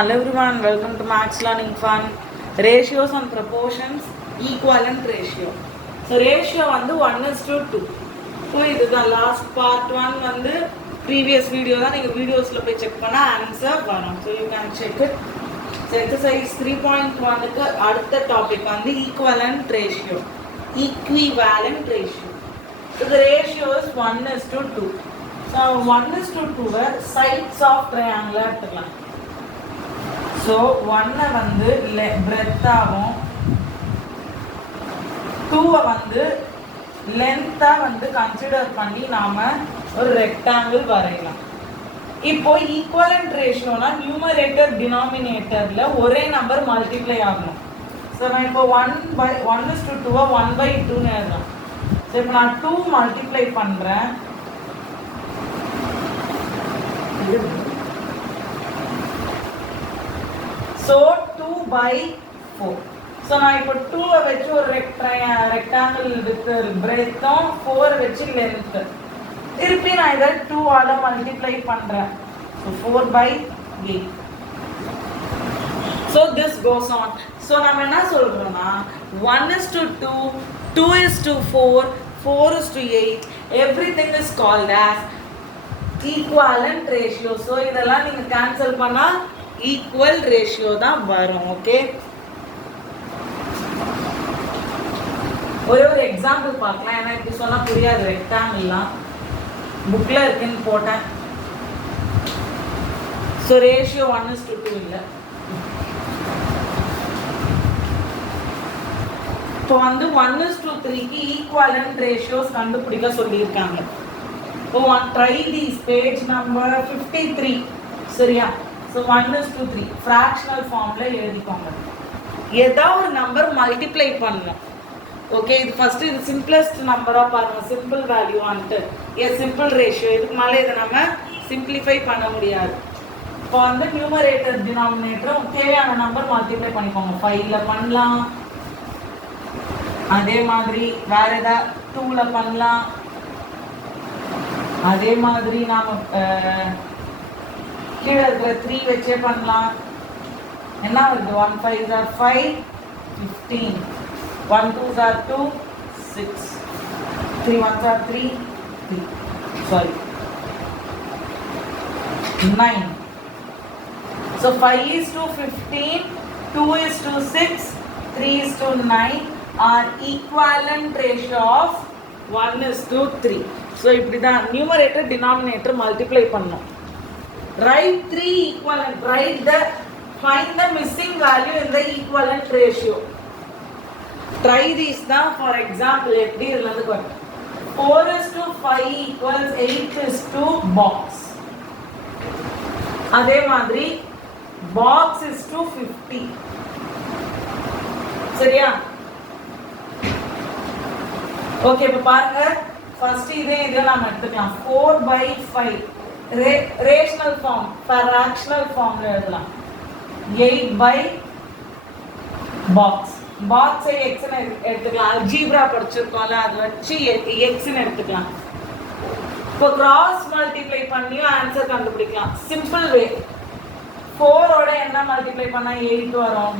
Hello everyone, welcome to Max Learning Fun. Ratios and proportions, equivalent ratio. So ratio வந்து 1:2. So இதுதான் last part 1 வந்து previous video தான் நீங்க வீடியோஸ்ல போய் செக் பண்ணா ஆன்சர் வரும். So you can check it. So exercise 3.1 க்கு அடுத்த டாபிக் வந்து equivalent ratio. Equivalent ratio. So the ratio is 1:2. So 1:2 sides of triangle எடுத்துக்கலாம். So 1 வந்து breadth ஆகும், 2 வந்து length வந்து கன்சிடர் பண்ணி நாம ஒரு ரெக்டாங்கிள் வரையலாம். இப்போ ஈக்குவலன்ட் ரேஷியோனா நியூமரேட்டர் டினாமினேட்டர்ல ஒரே நம்பர் மல்டிப்ளை ஆகணும். ஸோ நான் இப்போ 1:2 1/2 எழுதலாம். ஸோ இப்போ நான் 2 மல்டிப்ளை பண்றேன். So 2/4. So நான் இப்போ 2 வச்சு ஒரு ரெக்டாங்கிள் வித் பிரெத்தும் 4 வச்சு லென்த். திருப்பி நான் இதை 2 ஆல மல்டிப்ளை பண்றேன். So 4/8. So this goes on. So நாம என்ன சொல்றோம்னா 1:2, 2:4, 4:8 everything is called as equivalent ratio. So இதெல்லாம் நீங்க கேன்சல் பண்ணா ஈக்குவல் ரேஷியோ தான் வரும். ஓகே, ஒரு எக்ஸாம்பிள் பார்க்கலாம். ஏன்னா இப்படி சொன்னா புரியாது. ரெக்டாங்கிள்லாம் புக்ல இருக்குன்னு போட்டேன். ஸோ ரேஷியோ 1:2 இல்லை. இப்போ வந்து 1:3க்கு ஈக்குவலன்ட் ரேஷியோஸ் கண்டுபிடிக்க சொல்லியிருக்காங்க. இப்போ ட்ரை திஸ் பேஜ் நம்பர் 53. சரியா? So 1:3 fractional formல எழுதிக்கோங்க. ஏதாவது ஒரு நம்பர் மல்டிப்ளை பண்ணணும். ஓகே, இது ஃபர்ஸ்ட் இது சிம்பிளஸ்ட் நம்பரா பாருங்க. சிம்பிள் வேல்யூ வந்துட்டு சிம்பிள் ரேஷியோ. இதுக்கு மேலே இதை நம்ம சிம்பிளிஃபை பண்ண முடியாது. இப்போ வந்து நியூமரேட்டர் டினாமினேட்டர் தேவையான நம்பர் மல்டிப்ளை பண்ணிக்கோங்க. 5ல பண்ணலாம், அதே மாதிரி வேற ஏதாவது 2ல பண்ணலாம், அதே மாதிரி நாம கீழே இருக்கிற 3 வச்சே பண்ணலாம். என்ன வருது? 1 5s are 5, 15, 1 2s are 2, 6, 3 1s are 3, 9. So 5 is to 15, 2 is to 6, 3 is to 9 are equivalent ratio of 1:3. So இப்படிதான் நியூமரேட்டர் டினாமினேட்டர் மல்டிப்ளை பண்ணணும். Write 3 equivalent. Find the missing value in the equivalent ratio. Try this now. For example, எப்படி இருந்தது பாருங்க. 4:5 equals 8 box. அதே மாதிரி box is to 50. சரியா? Okay, இப்போ பாருங்க. ஃபர்ஸ்ட் இதே நாம எடுத்துக்கலாம். 4/5 ரேஷனல் ஃபார்ம், ஃபிராக்ஷனல் ஃபார்ம்ல எழுதலாம். 8 பாக்ஸ். பாக்ஸை x ன்னு எடுத்துக்கலாம். அல்ஜீப்ரா படிச்சிருக்கோம்ல, அது வச்சு x ன்னு எடுத்துக்கலாம். இப்போ கிராஸ் மல்டிப்ளை பண்ணியும் ஆன்சர் கண்டுபிடிக்கலாம். சிம்பிள் வே. 4 ஓட என்ன மல்டிப்ளை பண்ணா 8 வரும்.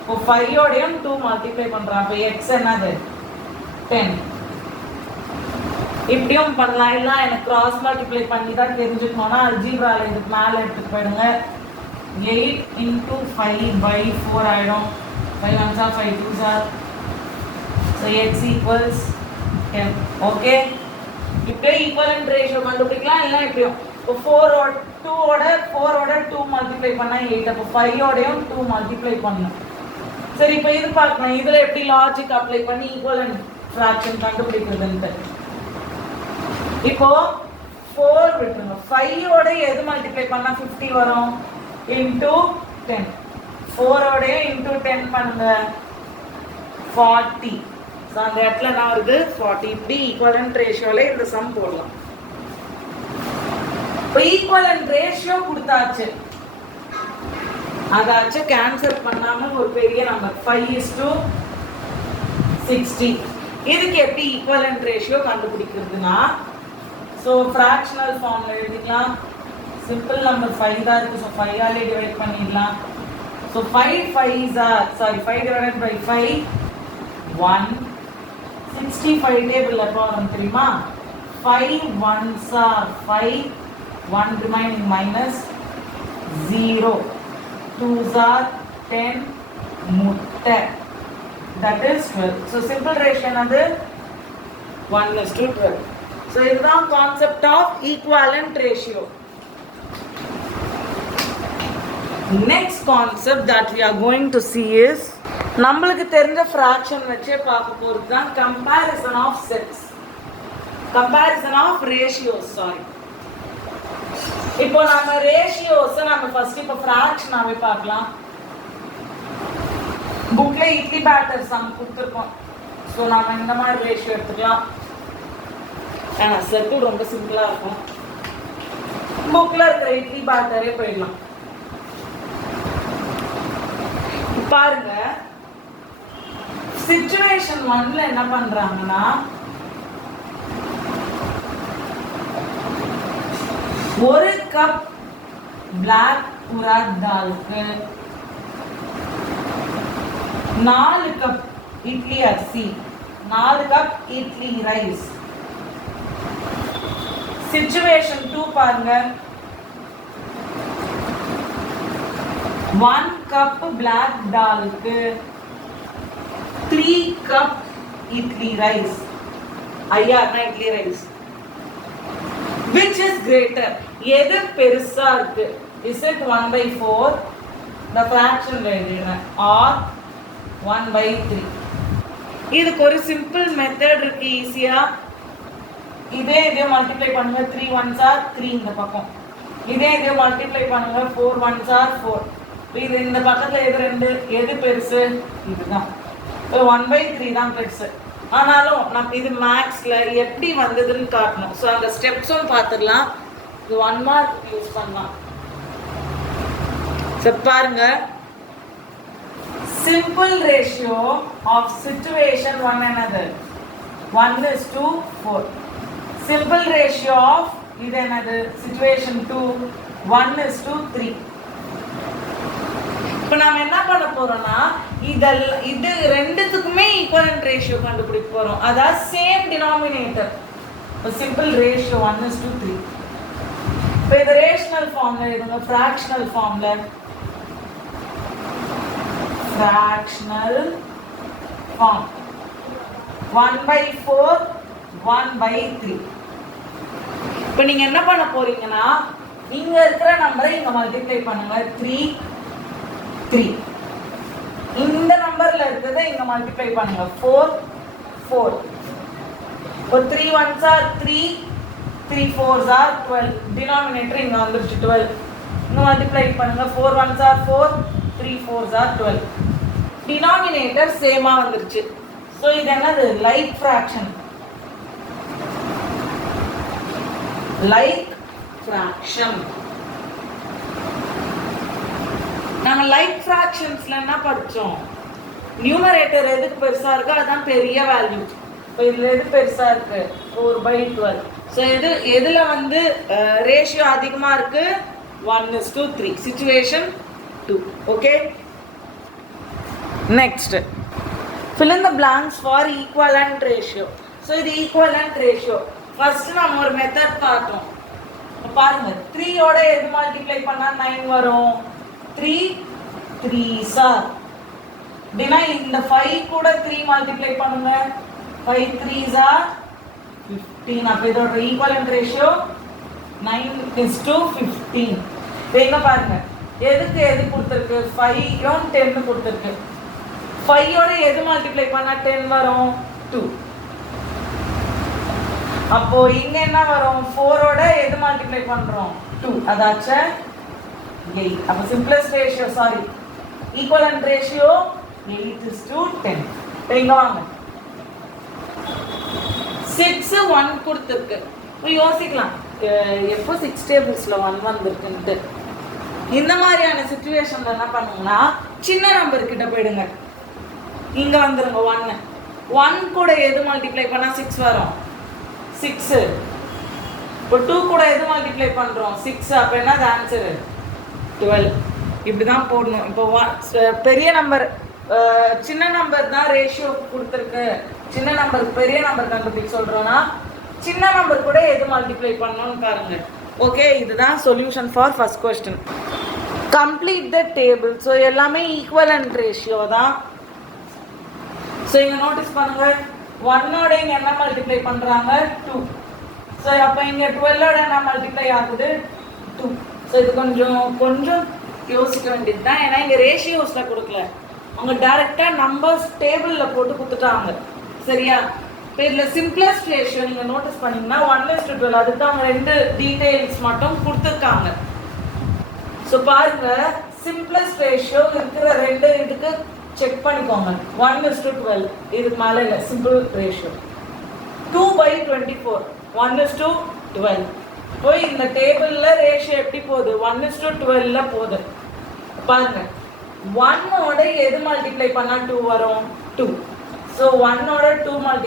இப்போ 5 ஓடையும் 2 மல்டிப்ளை பண்றோம். அப்போ x என்னது? 10. இப்படியும் பண்ணலாம். இல்லை எனக்கு கிராஸ் மல்டிப்ளை பண்ணி தான் தெரிஞ்சுக்கணும்னா அல்ஜீப்ரால இதுக்கு மேலே எடுத்துட்டு போயிடுங்க. 8 into 5/4 ஆயிடும். 5 1s are 5 2s are. So x equals 10. Okay, இப்படியே ஈக்குவலன்ட் ரேஷியோ கண்டுபிடிக்கலாம். இல்லை இப்படியும் இப்போ 4 ஓட 2 மல்டிப்ளை பண்ணா 8. அப்போ 5 ஓடையும் 2 மல்டிப்ளை பண்ணணும். சரி, இப்போ இது பார்க்கலாம். இதில் எப்படி லாஜிக் அப்ளை பண்ணி ஈக்குவலன்ட் ஃப்ராக்ஷன் கண்டுபிடிக்கிறதுன்ட்டு. இப்போ 4 விட்டுருங்க. 5 ஓட எது மல்டிப்ளை பண்ணா 50 வரும்? இன்டூ 10. 4 ஓட இன்டூ 10 பண்ணுங்க, 40. ஸோ அந்த இடத்துல என்ன வருது? 40. இப்படி ஈக்குவலன்ட் ரேஷியோல இந்த சம் போடலாம். இப்போ ஈக்குவலன்ட் ரேஷியோ கொடுத்தாச்சு, அதாச்சும் கேன்சல் பண்ணாம ஒரு பெரிய நம்பர் 5:60. இதுக்கு எப்படி ஈக்குவலன்ட் ரேஷியோ கண்டுபிடிக்கிறதுனா, ஸோ ஃப்ராக்ஷனல் ஃபார்ம்ல எழுதிக்கலாம். சிம்பிள் நம்பர் 5 தான் இருக்கு. ஸோ 5 ஆலே டிவைட் பண்ணிடலாம். So 5 5s are, sorry, 5 divided by 5 1. 65 table எப்போ வரும் தெரியுமா? 5 1s are 5, 1 remaining minus 0, 2s are 10, முட்டை, that is 12. So simple ratio என்னது 1:12. So இதுதான் concept of equivalent ratio. Next concept that we are going to see is நம்மளுக்கு தெரிஞ்ச fraction வச்சே பார்க்க போறது தான் comparison of sets, comparison of ratios. Sorry, இப்போ நம்ம ratios நம்ம first இப்போ fraction ஆவே பார்க்கலாம். புக்ல இட்லி பேட்டர் சம் கொடுத்துருக்கோம். ஸோ நம்ம இந்த மாதிரி ரேஷியோ எடுத்துக்கலாம். ஆனால் செட்டு ரொம்ப சிம்பிளாக இருக்கும். புக்கில் இருக்கிற இட்லி பேட்டரே போயிடலாம். பாருங்க, சிச்சுவேஷன் 1ல என்ன பண்றாங்கன்னா, ஒரு கப் பிளாக் உராக் தாலுக்கு 4 கப் இட்லி அரிசி, 4 கப் இட்லி ரைஸ். சிச்சுவேஷன் 2 பாருங்க, 1 கப் பிளாக் டாலுக்கு 3 கப் இட்லி ரைஸ். ஐயாருனா idli rice. Which is greater? எது பெருசா இருக்கு? Is it 1/4? The fraction எழுதுறேன், or 1/3. இதுக்கு ஒரு சிம்பிள் மெத்தட் இருக்கு ஈஸியா. இதே மல்டிப்ளை பண்ணுங்க. 3 1s are 3 இந்த பக்கம். இதே மல்டிப்ளை பண்ணுங்க. 4 1s are 4. இது இந்த பக்கத்துல எது ரெண்டு, எது பெருசு? இதுதான். 1/3 தான் பெருசு. ஆனாலும் நம்ம இது மேக்ஸ்ல எப்படி வந்ததுன்னு காட்டணும். ஸோ அந்த ஸ்டெப்ஸும் பார்த்துடலாம். இது 1 மார்க் யூஸ் பண்ணலாம். ஸோ பாருங்க, simple ratio of situation 1 another 1:4. Simple ratio of இது என்னது situation 2 1:3. இப்போ நாம என்ன பண்ண போறோம்னா, இது ரெண்டுத்துக்குமே ஈக்குவலன்ட் ரேஷியோ கண்டுபிடிக்க போறோம். அதாவது சேம் டினாமினேட்டர். Simple ratio 1:3. இப்போ இது ரேஷனல் ஃபார்ம்ல எழுதுங்க. ஃபிராக்ஷனல் ஃபார்ம்ல fractional form 1/4 1/3. இப்போ நீங்க என்ன பண்ண போறீங்கன்னா, இங்க இருக்கிற நம்பரை இங்க மல்டிப்ளை பண்ணுங்க. 3 3. இந்த நம்பர்ல இருக்கிறதை இங்க மல்டிப்ளை பண்ணுங்க. 4 4. இப்போ 3 1s are 3, 3 4s are 12. Denominator இங்க வந்துருச்சு 12. இங்க மல்டிப்ளை பண்ணுங்க. 4 1s are 4, 3 4s are 12. Denominator சேமா வந்துருச்சு. ஸோ இது என்னது? Like fraction. Like fraction. நாம லைக் ஃப்ராக்ஷன்ஸ்ல என்ன படிச்சோம்? நியூமரேட்டர் எதுக்கு பெருசா இருக்கோ அதான் பெரிய வேல்யூ. இப்போ இதுல எது பெருசா இருக்கு? 4/12. ஸோ எதுல வந்து ரேஷியோ அதிகமா இருக்கு? 1:3. Situation 2. Okay, next fill in the blanks for equivalent ratio. So இது equivalent ratio. first நாம ஒரு மெத்தட் பார்த்தோம். பாருங்க, 3 ஓட எது மல்டிப்ளை பண்ணா 9 வரும்? 3 3s are. அப்படின்னா இந்த 5 கூட 3 மல்டிப்ளை பண்ணுங்க. 5 3s are 15. அப்ப இதோட equivalent ratio 9:15. இங்க பாருங்க, எதுக்கு எது கொடுத்திருக்கு? 5 10 கொடுத்திருக்கு. 5 ஓட எது மல்டிப்ளை பண்ணா 10 வரும்? 2. அப்போ இங்க என்ன வரும்? 4 ஓட எது மல்டிப்ளை பண்றோம்? 2. அதாச்சு 8. அப்ப simplest ratio, sorry, equivalent ratio 8:10. இங்க வாங்க, 6 1 கொடுத்திருக்கு. யோசிக்கலாம், எப்போ 6 டேபிள்ஸ்ல 1 வந்திருக்குன்ட்டு. இந்த மாதிரியான சிச்சுவேஷன்ல என்ன பண்ணுங்கன்னா, சின்ன நம்பர் கிட்ட போயிடுங்க. இங்க வந்துருங்க 1 கூட எது மல்டிப்ளை பண்ணா 6 வரும்? 6. இப்போ 2 கூட எது மல்டிப்ளை பண்ணுறோம் 6. அப்போ என்னது ஆன்சரு 12. இப்படி தான் போடணும். இப்போ பெரிய நம்பர் சின்ன நம்பர் தான் ரேஷியோ கொடுத்துருக்கு, சின்ன நம்பர் பெரிய நம்பர் கண்டுபிடிக்க சொல்கிறோன்னா சின்ன நம்பர் கூட எது மல்டிப்ளை பண்ணணும்னு பாருங்க. ஓகே, இதுதான் solution for first question. Complete the table. So எல்லாமே ஈக்குவலன்ட் ரேஷியோ தான். ஸோ இங்கே நோட்டீஸ் பண்ணுங்க, 1ஓட இங்கே என்ன மல்டிப்ளை பண்ணுறாங்க 2. ஸோ அப்போ இங்கே 12ஓட என்ன மல்டிப்ளை ஆகுது 2. ஸோ இது கொஞ்சம் யோசிக்க வேண்டியது தான். ஏன்னா இங்கே ரேஷியோஸில் கொடுக்கல, அவங்க டைரெக்டாக நம்பர்ஸ் டேபிளில் போட்டு கொடுத்துட்டாங்க. சரியா? இப்போ இதில் சிம்பிளஸ்ட் ரேஷியோ நீங்கள் நோட்டீஸ் பண்ணிங்கன்னா 1:12. அதுக்கு அவங்க 2 டீட்டெயில்ஸ் மட்டும் கொடுத்துருக்காங்க. ஸோ பாருங்க, சிம்பிளஸ்ட் ரேஷியோ இருக்கிற 2 இதுக்கு செக் பண்ணிக்கோங்க. 1:12 இதுக்கு மேலே இல்லை, சிம்பிள் ரேஷியோ. 2/24 1:12. போய் இந்த டேபிளில் ரேஷியோ எப்படி போகுது 1:12 போகுது. பாருங்க, 1ஓட எது மல்டிப்ளை பண்ணால் 2 வரும் 2. So 1ஓட 2 multiply